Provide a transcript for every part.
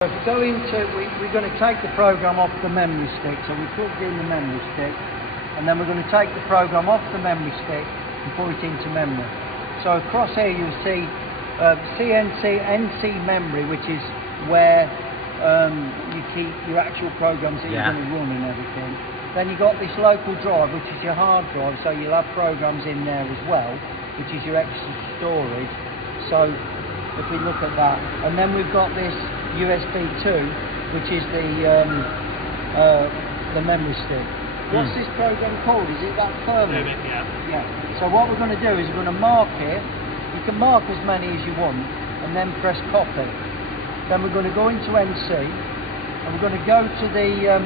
If we go into, we're going to take the program off the memory stick, so we plugged in the memory stick, and then we're going to take the program off the memory stick and put it into memory. So across here you'll see NC memory, which is where you keep your actual programs that you're going to run and everything. Then you've got this local drive, which is your hard drive, so you'll have programs in there as well, which is your extra storage. So if we look at that, and then we've got this USB 2, which is the memory stick. What's this program called? Is it that firmware? Yeah. So what we're going to do is we're going to mark it. You can mark as many as you want, and then press copy. Then we're going to go into NC, and we're going to go to the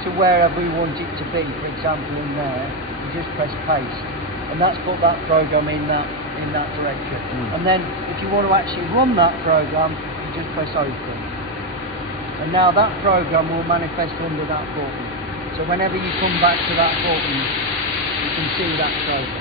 to wherever we want it to be. For example, in there, you just press paste, and that's put that program in that direction. And then if you want to actually run that program, you just press open, and now that program will manifest under that button. So whenever you come back to that button, you can see that program.